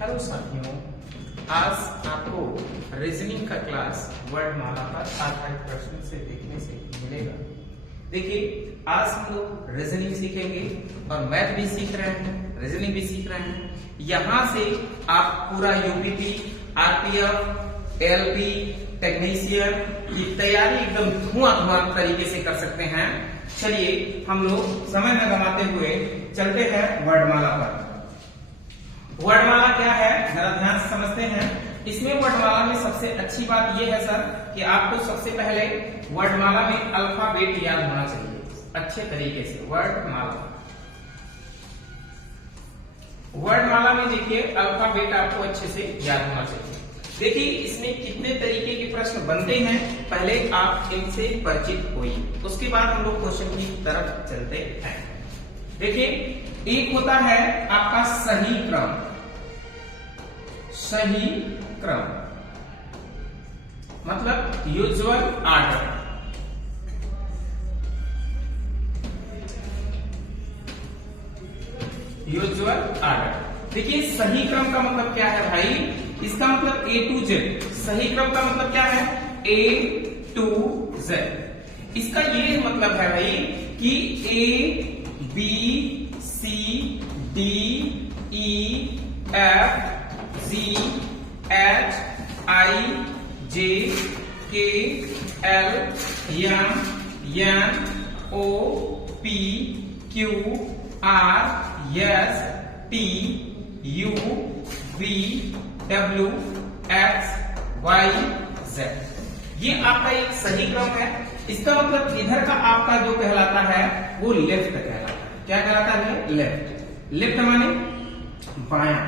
Hello साथियों, आज आपको रीजनिंग का क्लास वर्णमाला पर आधारित प्रश्न से देखने से मिलेगा। देखिए, आज हम लोग रीजनिंग सीखेंगे और मैथ भी सीख रहे हैं, रीजनिंग भी सीख रहे हैं। यहाँ से आप पूरा यूपीपी, आरपीएफ, एलपी, टेक्नीशियन की तैयारी एकदम धुआं तरीके से कर सकते हैं। चलिए हम लोग समय न गंवाते हुए चलते हैं वर्णमाला पर। वर्णमाला क्या है, जरा ध्यान से समझते हैं। इसमें वर्णमाला में सबसे अच्छी बात यह है सर कि आपको सबसे पहले वर्णमाला में अल्फाबेट याद होना चाहिए अच्छे तरीके से। वर्णमाला में देखिए अल्फाबेट आपको अच्छे से याद होना चाहिए। देखिए इसमें कितने तरीके के प्रश्न बनते हैं, पहले आप इनसे परिचित होइए, उसके बाद हम लोग क्वेश्चन की तरफ चलते हैं। देखिए, एक होता है आपका सही क्रम। सही क्रम मतलब यूजुअल ऑर्डर। Usual order. देखिए सही क्रम का मतलब क्या है भाई, इसका मतलब A to Z। सही क्रम का मतलब क्या है, A to Z। इसका ये मतलब है भाई कि A B C D E F G H I J K L M N O P Q R S T U V W X Y Z। ये आपका एक सही क्रम है। इसका मतलब इधर का आपका जो कहलाता है वो लेफ्ट कहलाता है। क्या कहलाता है, लेफ्ट। लेफ्ट माने बायां,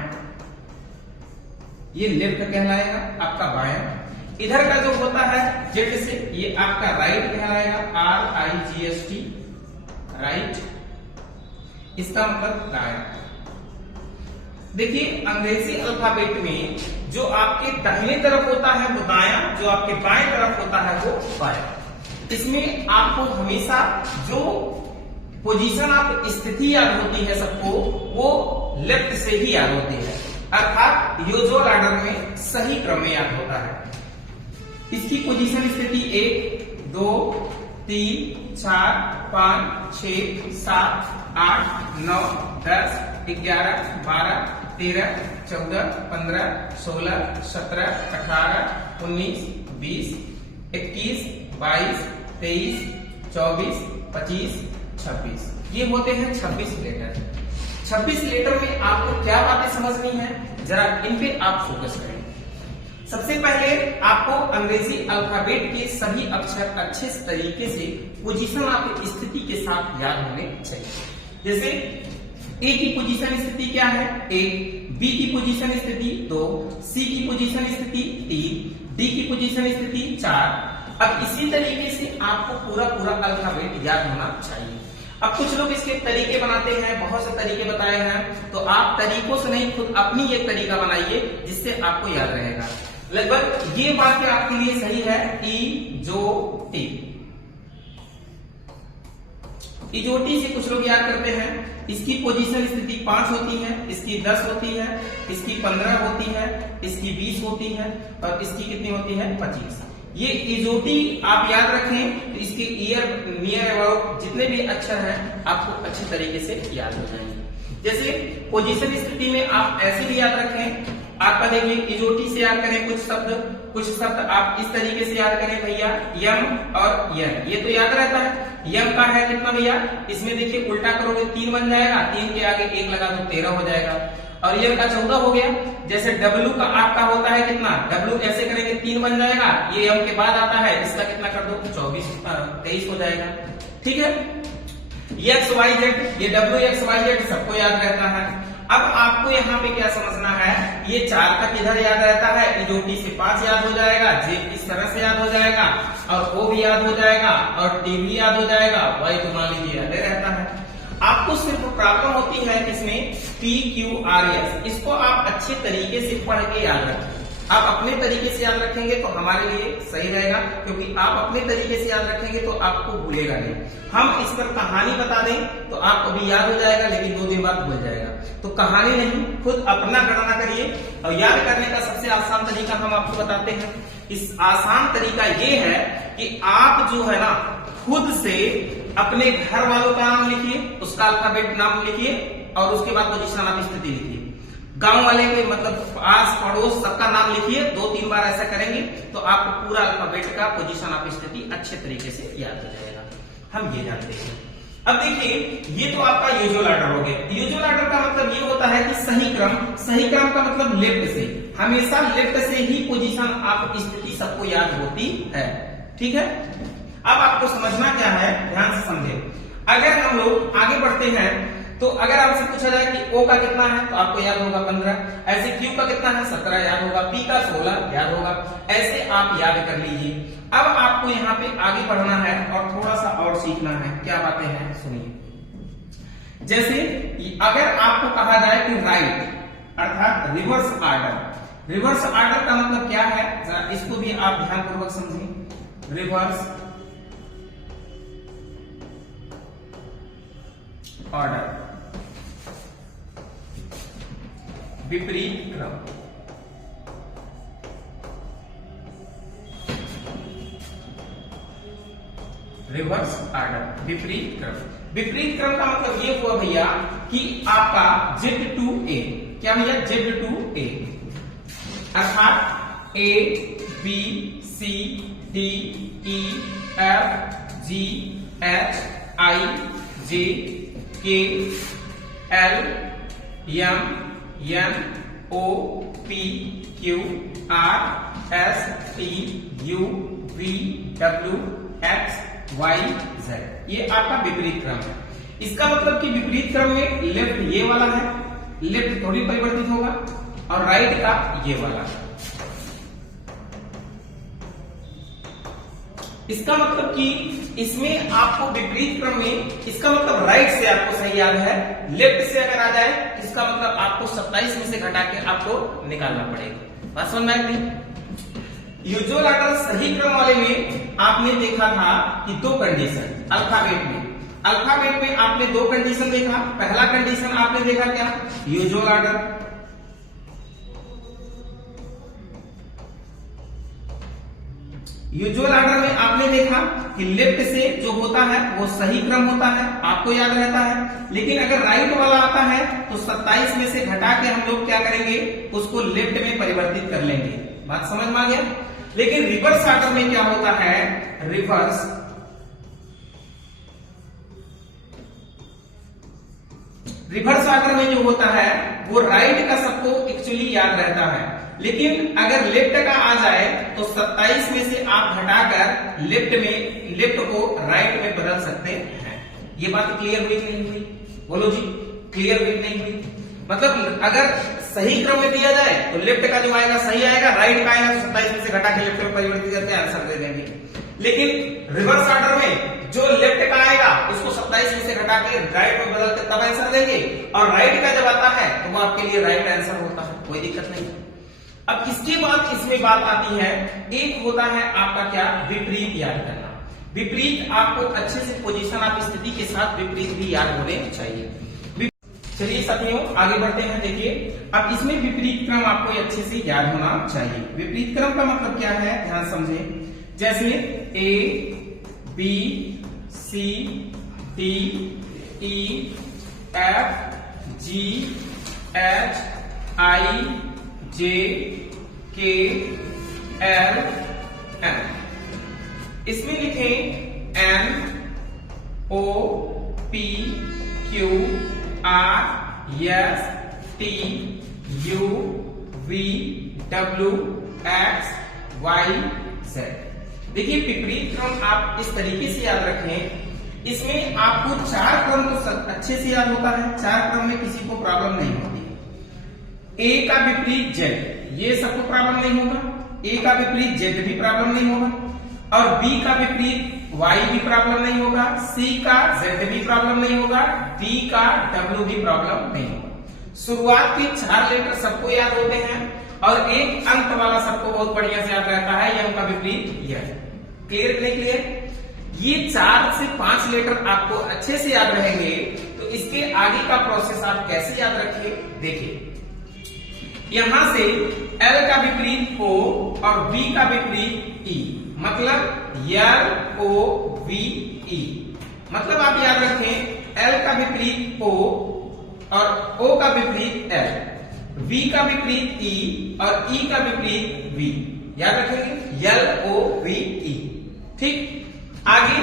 ये लेफ्ट कहलाएगा आपका बायां। इधर का जो होता है जेड से, ये आपका राइट कहलाएगा, RIGHT, राइट। इसका मतलब दायां। देखिए अंग्रेजी अल्फाबेट में जो आपके दाहिने तरफ होता है वो दायां, जो आपके बाएं तरफ होता है वो बायां। इसमें आपको हमेशा जो पोजीशन आप स्थिति याद होती है सबको, वो लेफ्ट से ही याद होती है, अर्थात यूजुअल ऑर्डर में सही क्रम में याद होता है। इसकी पोजीशन स्थिति 1 2 3 4 5 6 7 8 9 10 11 12 13 14 15 16 17 18 19 20 21 22 23 24 25 26। ये होते हैं 26 लेटर। 26 लेटर में आपको क्या बातें समझनी है, जरा इन पे आप फोकस करें। सबसे पहले आपको अंग्रेजी अल्फाबेट के सभी अक्षर अच्छे तरीके से पोजीशन आपकी स्थिति के साथ याद होने चाहिए। जैसे ए की पोजीशन स्थिति क्या है, 1, बी की पोजीशन स्थिति 2, सी की पोजीशन स्थिति 3, डी की पोजीशन स्थिति 4। अब इसी तरीके से आपको पूरा अल्फाबेट याद होना चाहिए। अब कुछ लोग इसके तरीके बनाते हैं, बहुत से तरीके बताए हैं, तो आप तरीकों से नहीं खुद अपनी एक तरीका बनाइए जिससे आपको याद रहेगा। लगभग ये वाक्य आपके लिए सही है, इजोटी। इजोटी से कुछ लोग याद करते हैं, इसकी पोजीशन स्थिति 5 होती है, इसकी 10 होती है, इसकी 15 होती है, इसकी 20 होती है और इसकी कितनी होती है, 25। ये इजोटी आप याद रखें तो इसके ईयर नियर अबाउट जितने भी अक्षर हैं आपको अच्छे तरीके से याद हो जाएंगे। जैसे पोजीशन स्थिति में आप ऐसे भी याद रखें, आपका देखिए इजोटी से याद करें कुछ शब्द आप इस तरीके से याद करें भैया, यम और यन, ये तो याद रहता है। यम का है कितना भैया, इसमें देखिए उल्टा करोगे 3 बन जाएगा, 3 के आगे 1 लगा दो 13 हो जाएगा, और यम का 14 हो गया। जैसे डब्लू का आपका होता है कितना, डब्लू ऐसे करेंगे 3 बन जाएगा, ये यम के बाद आता है, इसका कितना कर दो 23 हो जाएगा। ठीक है, एक्स वाई जेड, ये डब्ल्यू एक्स वाई जेड सबको याद रहता है। अब आपको यहाँ पे क्या समझना है, ये 4 तक इधर याद रहता है, इजोटी से 5 याद हो जाएगा, जे इस तरह से याद हो जाएगा, और ओ भी याद हो जाएगा, और टी भी याद हो जाएगा, वाई तो मान लीजिए याद रहता है। आपको सिर्फ प्रॉब्लम होती है किसमें, PQRS। इसको आप अच्छे तरीके से पढ़ के याद रखें। आप अपने तरीके से याद रखेंगे तो हमारे लिए सही रहेगा, क्योंकि आप अपने तरीके से याद रखेंगे तो आपको भूलेगा नहीं। हम इस पर कहानी बता दें तो आपको भी याद हो जाएगा, लेकिन 2 दिन बाद भूल जाएगा। तो कहानी नहीं, खुद अपना गणना करिए। और याद करने का सबसे आसान तरीका हम आपको बताते हैं। इस आसान तरीका ये है कि आप जो है ना खुद से अपने घर वालों का नाम लिखिए, उसका अल्फाबेट नाम लिखिए और उसके बाद पोजीशन ऑफ स्थिति लिखिए। गांव वाले के मतलब आस पड़ोस सबका नाम लिखिए। 2-3 बार ऐसा करेंगे तो आपको पूरा अल्फाबेट का पोजीशन ऑफ स्थिति अच्छे तरीके से याद हो जाएगा। हम ये जानते हैं। अब देखिए, ये तो आपका यूजुअल ऑर्डर हो गया। यूजुअल ऑर्डर का मतलब ये होता है कि सही क्रम। सही क्रम का मतलब लेफ्ट से, हमेशा लेफ्ट से ही पोजीशन ऑफ स्थिति सबको याद होती है। ठीक है, अब आपको समझना क्या है, ध्यान से समझे। अगर हम लोग आगे बढ़ते हैं तो अगर आपसे पूछा जाए कि ओ का कितना है तो आपको याद होगा 15, ऐसे क्यू का कितना है 17 याद होगा, पी का 16 याद होगा, ऐसे आप याद कर लीजिए। अब आपको यहाँ पे आगे बढ़ना है और थोड़ा सा और सीखना है। क्या बातें हैं सुनिए। जैसे अगर आपको कहा जाए कि राइट अर्थात रिवर्स ऑर्डर। रिवर्स ऑर्डर का मतलब क्या है, जरा इसको भी आप ध्यानपूर्वक समझें। रिवर्स ऑर्डर, विपरीत क्रम। रिवर्स ऑर्डर, विपरीत क्रम। विपरीत क्रम का मतलब ये हुआ भैया कि आपका Z2A, क्या भैया Z2A अर्थात A B C D E F G H I J K L M N O P Q R S T U V W X Y Z, ये आपका विपरीत क्रम है। इसका मतलब कि विपरीत क्रम में लेफ्ट ये वाला है, लेफ्ट थोड़ी परिवर्तित होगा, और राइट का ये वाला है। इसका मतलब कि इसमें आपको विपरीत क्रम में, इसका मतलब राइट से आपको सही याद है, लेफ्ट से अगर आ जाए इसका मतलब आपको 27 में से घटा के आपको निकालना पड़ेगा। बात समझ में आई नहीं? यूजुअल ऑर्डर सही क्रम वाले में आपने देखा था कि 2 कंडीशन अल्फाबेट में। अल्फाबेट में आपने 2 कंडीशन देखा। पहला कंडीशन आपने देखा क्या, यूजुअल ऑर्डर। यूजुअल ऑर्डर में आपने देखा कि लेफ्ट से जो होता है वो सही क्रम होता है, आपको याद रहता है। लेकिन अगर राइट वाला आता है तो 27 में से घटा के हम लोग क्या करेंगे, उसको लेफ्ट में परिवर्तित कर लेंगे। बात समझ में आ गया? लेकिन रिवर्स ऑर्डर में क्या होता है, रिवर्स ऑर्डर में जो होता है वो राइट का सबको एक्चुअली याद रहता है। लेकिन अगर लेफ्ट का आ जाए तो 27 में से आप घटाकर लेफ्ट को राइट में बदल सकते हैं। ये बात क्लियर हुई नहीं हुई? बोलो जी, क्लियर हुई नहीं हुई? मतलब अगर सही क्रम में दिया जाए तो लेफ्ट का जो आएगा सही आएगा, राइट का आएगा तो 27 में से घटा के लेफ्ट में परिवर्तित करके आंसर दे देंगे। लेकिन रिवर्स ऑर्डर में जो लेफ्ट का आएगा उसको 27 में से घटा के राइट में बदल के तब आंसर देंगे, और राइट का जब आता है तो वो आपके लिए राइट आंसर होता है, कोई दिक्कत नहीं। अब इसके बाद इसमें बात आती है, एक होता है आपका क्या, विपरीत याद करना। विपरीत आपको अच्छे से पोजीशन ऑफ स्थिति के साथ विपरीत भी याद होने चाहिए। चलिए साथियों आगे बढ़ते हैं। देखिए अब इसमें विपरीत क्रम आपको अच्छे से याद होना चाहिए। विपरीत क्रम का मतलब क्या है, ध्यान समझे। जैसे A B C D E F G H I J K L M, इसमें लिखें N O P Q R S T U V W X Y Z। देखिए विपरीत क्रम आप इस तरीके से याद रखें, इसमें आपको 4 क्रम तो अच्छे से याद होता है, 4 क्रम में किसी को प्रॉब्लम नहीं होती। A का विपरीत Z, ये सबको प्रॉब्लम नहीं होगा। A का विपरीत Z भी प्रॉब्लम नहीं होगा, और B का विपरीत Y भी प्रॉब्लम नहीं होगा, C का Z भी प्रॉब्लम नहीं होगा, D का W भी प्रॉब्लम नहीं होगा। शुरुआत के 4 लेटर सबको याद होते हैं और एक अंत वाला सबको बहुत बढ़िया से याद रहता है, यह उनका विपरीत यह। क्लियर नहीं क्लियर? ये 4 से 5 लेटर आपको अच्छे से याद रहेंगे तो इसके आगे का प्रोसेस आप कैसे याद रखिए, देखिए यहां से L का विपरीत O और V का विपरीत E, मतलब LOVE, मतलब आप याद रखें L का विपरीत O और O का विपरीत L, V का विपरीत E और E का विपरीत V, याद रखेंगे LOVE। ठीक, आगे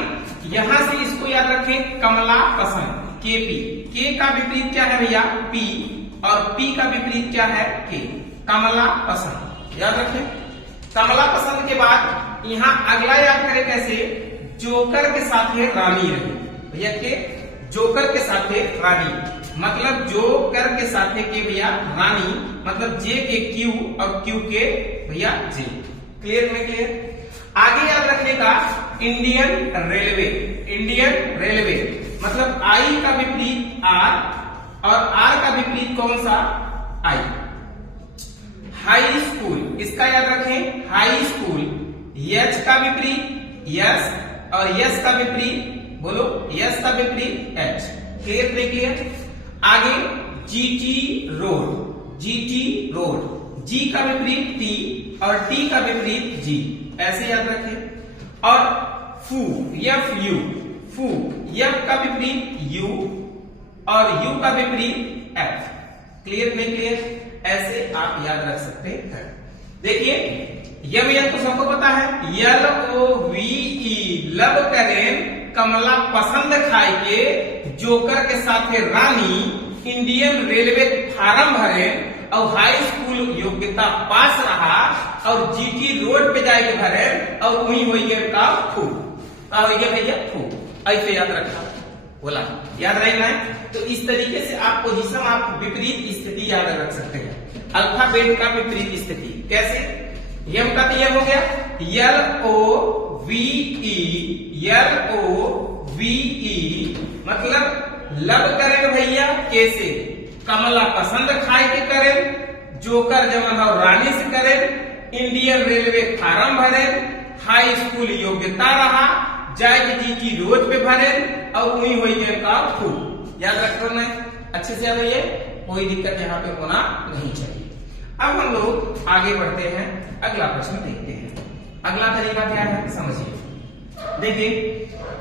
यहां से इसको याद रखें कमला पसंद KP, K का विपरीत क्या है भैया P और P का विपरीत क्या है K, कमला पसंद, याद रखें। कमला पसंद के बाद यहां अगला याद करें कैसे, जोकर के साथ है रानी रही भैया के, जोकर के साथ है रानी, मतलब जोकर के साथ है के भैया रानी, मतलब J के Q और Q के भैया J। क्लियर में क्लियर। आगे याद रखने का इंडियन रेलवे, इंडियन रेलवे मतलब I का विपरीत R और R का विपरीत कौन सा I। हाई स्कूल, इसका याद रखें हाई स्कूल, H का विपरीत यस और यस का विपरीत बोलो यस का विपरीत H। क्लियर में क्लियर। आगे GT road, GT road, G का विपरीत T और T का विपरीत G, ऐसे याद रखें। और फू FU, फू F का विपरीत U और U का विपरीत F। क्लियर में क्लियर, ऐसे आप याद रख सकते हैं। देखिए यह तो सबको पता है LOVE, लब करें कमला पसंद खाए के, जोकर के साथ रानी, इंडियन रेलवे फार्म भरे और हाई स्कूल योग्यता पास रहा और GT रोड पे जाके भरे और वही वही का फू और ये भैया फू, ऐसे याद रखा बोला, याद रहेगा। तो इस तरीके से आप पोजीशन, आप विपरीत स्थिति याद रख सकते हैं। अल्फाबेट का विपरीत स्थिति कैसे, यम का तो यह हो गया LOVE, LOVE मतलब लब करें भैया कैसे, कमला पसंद खाए के करें, जोकर जवन और रानी से करें, इंडियन रेलवे फार्म भरे, हाई स्कूल योग्यता रहा, जाए GT रोड पे भरे और वही वही का फू, याद रखना है अच्छे से, याद रहिए, कोई दिक्कत यहाँ पे होना नहीं चाहिए। अब हम लोग आगे बढ़ते हैं, अगला प्रश्न देखते हैं। अगला तरीका क्या है समझिए। देखिए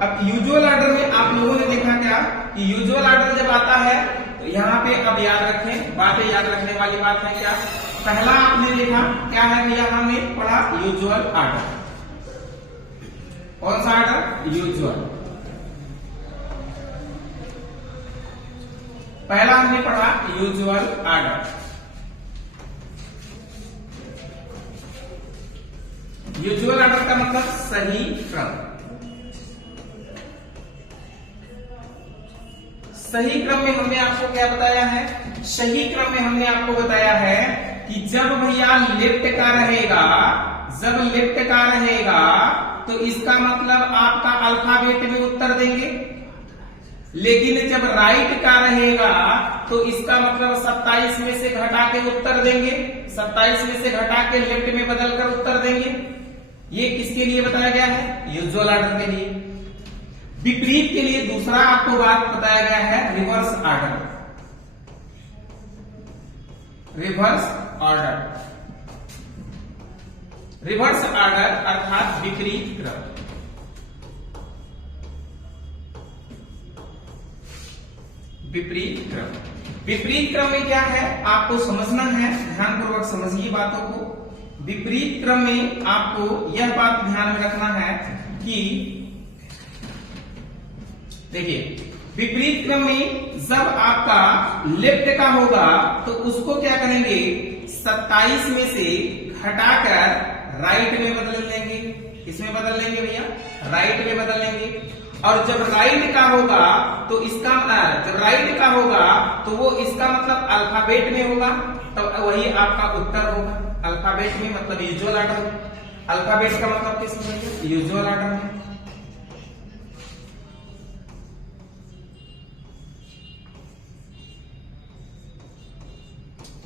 अब यूजुअल ऑर्डर में आप लोगों ने देखा क्या कि यूजुअल ऑर्डर जब आता है तो यहाँ पे अब याद रखें, बातें याद रखने वाली बात है क्या, पहला आपने देखा क्या है भैया, हमने पढ़ा यूजुअल ऑर्डर। कौन सा ऑर्डर, यूजुअल। पहला हमने पढ़ा यूजुअल ऑर्डर। यूजुअल ऑर्डर का मतलब सही क्रम, सही क्रम में हमने आपको क्या बताया है, सही क्रम में हमने आपको बताया है कि जब भैया लेफ्ट का रहेगा, जब लेफ्ट का रहेगा तो इसका मतलब आपका अल्फाबेट में उत्तर देंगे, लेकिन जब राइट का रहेगा तो इसका मतलब 27 में से घटा के उत्तर देंगे, 27 में से घटा के लेफ्ट में बदलकर उत्तर देंगे। ये किसके लिए बताया गया है, यूजुअल ऑर्डर के लिए। विपरीत के लिए दूसरा आपको बात बताया गया है reverse order, reverse order, reverse order अर्थात विपरीत क्रम। विपरीत क्रम, विपरीत क्रम में क्या है आपको समझना है, ध्यानपूर्वक समझिए बातों को। विपरीत क्रम में आपको यह बात ध्यान में रखना है कि देखिए विपरीत क्रम में जब आपका लेफ्ट का होगा तो उसको क्या करेंगे, 27 में से घटाकर राइट में बदल लेंगे। किसमें बदल लेंगे भैया, राइट में बदल लेंगे। और जब राइट का होगा तो इसका, जब राइट का होगा तो वो इसका मतलब अल्फाबेट में होगा, तो वही आपका उत्तर होगा। अल्फाबेट में मतलब यूजुअल ऑर्डर, अल्फाबेट का मतलब किसमें, यूजुअल ऑर्डर में।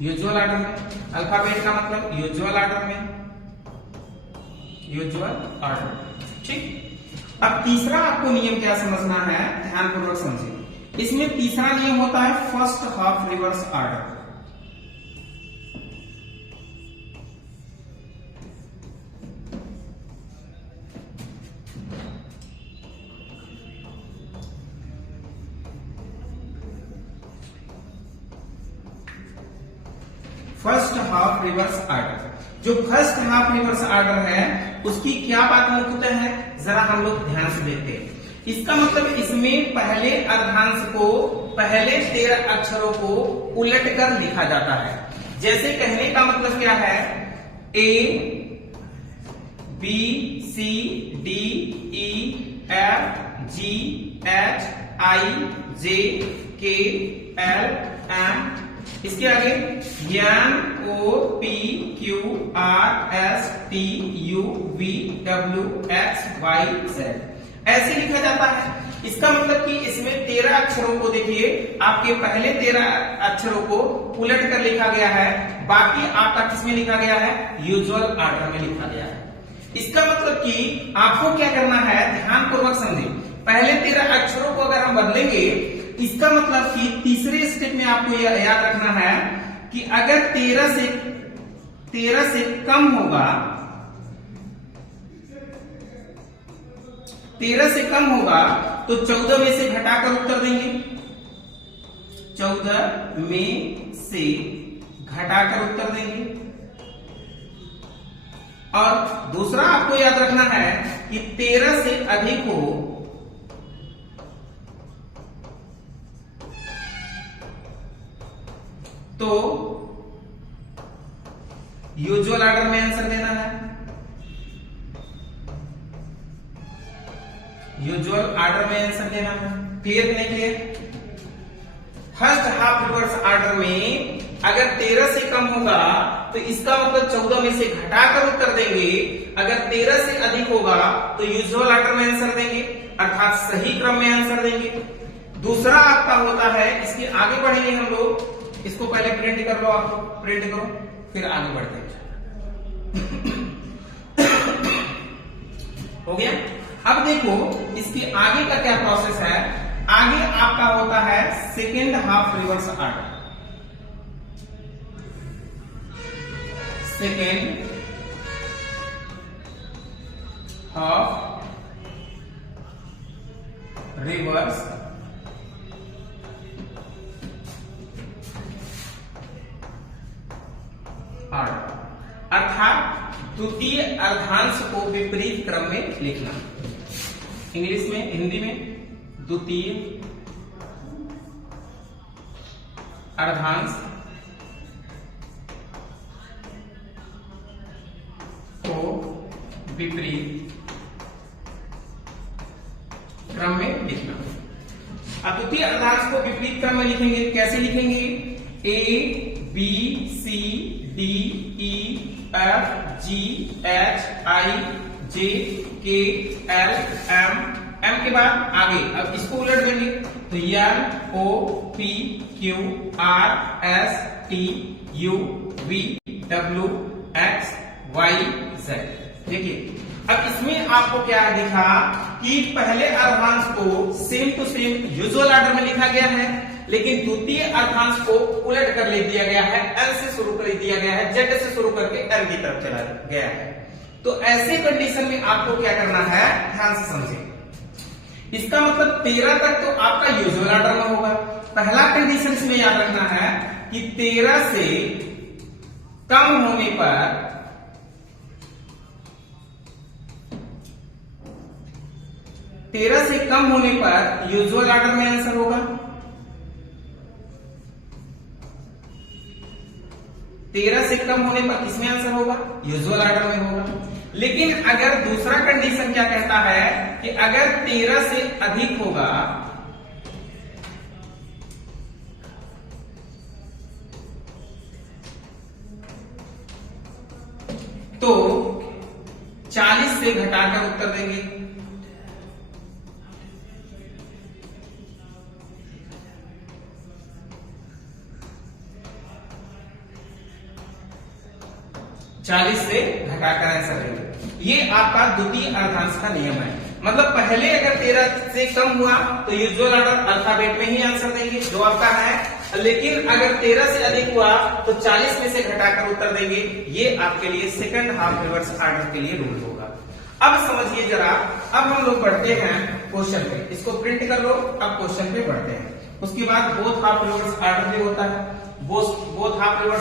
यूजुअल ऑर्डर में, अल्फाबेट का मतलब यूजुअल ऑर्डर में, यूजुअल ऑर्डर। ठीक, अब तीसरा आपको नियम क्या समझना है, ध्यानपूर्वक समझिए। इसमें तीसरा नियम होता है first half reverse order. First half reverse order, जो फर्स्ट हाफ रिवर्स ऑर्डर है उसकी क्या बात मुख्यतः है, जरा हम लोग ध्यान से देखते हैं। इसका मतलब इसमें पहले अर्धांश को, पहले 13 अक्षरों को उलट कर लिखा जाता है। जैसे कहने का मतलब क्या है, A B C D E F G H I J K L M, इसके आगे N O P Q R S T U V W X Y Z ऐसे लिखा जाता है। इसका मतलब कि इसमें 13 अक्षरों को देखिए, आपके पहले 13 अक्षरों को उलट कर लिखा गया है, बाकी आपका किसमें लिखा गया है, यूजुअल ऑर्डर में लिखा गया है। इसका मतलब कि आपको क्या करना है, ध्यान पूर्वक समझें। पहले 13 अक्षरों को अगर हम बदलेंगे, इसका मतलब कि तीसरे स्टेप में आपको याद रखना है कि अगर 13 से कम होगा, 13 से कम होगा तो 14 में से घटाकर उत्तर देंगे, 14 में से घटाकर उत्तर देंगे। और दूसरा आपको याद रखना है कि 13 से अधिक हो तो यूजुअल ऑर्डर में आंसर देना है। यूजुअल ऑर्डर में आंसर देना है। क्लियर नहीं clear? First half reverse order में अगर 13 से कम होगा तो इसका मतलब 14 में से घटाकर उत्तर देंगे, अगर 13 से अधिक होगा तो यूजुअल ऑर्डर में आंसर देंगे, अर्थात सही क्रम में आंसर देंगे। दूसरा आपका होता है, इसके आगे बढ़ेंगे हम लोग, इसको पहले प्रिंट कर लो, आप प्रिंट करो फिर आगे बढ़ते हैं। हो गया? अब देखो इसके आगे का क्या प्रोसेस है। आगे आपका होता है second half reverse order. Second half reverse order, अर्थात द्वितीय अर्धांश को विपरीत क्रम में लिखना। इंग्लिश में, हिंदी में द्वितीय अर्धांश को विपरीत क्रम में लिखना। अब द्वितीय अर्धांश को विपरीत क्रम में लिखेंगे, कैसे लिखेंगे? A B C D E F G H I J K L M, M के बाद आगे, अब इसको उलट देंगे तो N O P Q R S T U V W X Y Z। देखिए अब इसमें आपको क्या दिखा कि पहले अर्धांश को same to same usual order में लिखा गया है, लेकिन द्वितीय अर्धांश को उलट कर ले दिया गया है, L से शुरू कर दिया गया है, Z से शुरू करके M की तरफ चला गया है। तो ऐसे कंडीशन में आपको क्या करना है, ध्यान से समझें। इसका मतलब 13 तक तो आपका यूजुअल ऑर्डर में होगा। पहला कंडीशन इसमें याद रखना है कि 13 से कम होने पर, यूजुअल ऑर्डर में आंसर होगा। 13 से कम होने पर किसमें आंसर होगा, यूजुअल ऑर्डर में होगा। लेकिन अगर दूसरा कंडीशन क्या कहता है कि अगर 13 से अधिक होगा तो 40 से घटाकर उत्तर देंगे। से घटाकर आंसर देंगे। ये आपका द्वितीय अर्धांश का नियम है। मतलब पहले अगर 13 से कम हुआ तो यूजुअल ऑर्डर अल्फाबेट में ही आंसर देंगे जो आपका है, लेकिन अगर 13 से अधिक हुआ तो 40 में से घटाकर उत्तर देंगे। ये आपके लिए सेकंड हाफ रिवर्स ऑर्डर के लिए रूल होगा। अब समझिए जरा, अब हम लोग बढ़ते हैं क्वेश्चन पे, इसको प्रिंट कर लो। अब क्वेश्चन पे बढ़ते हैं। उसके बाद बोथ हाफ रिवर्स ऑर्डर भी होता है, बोथ हाफ रिवर्स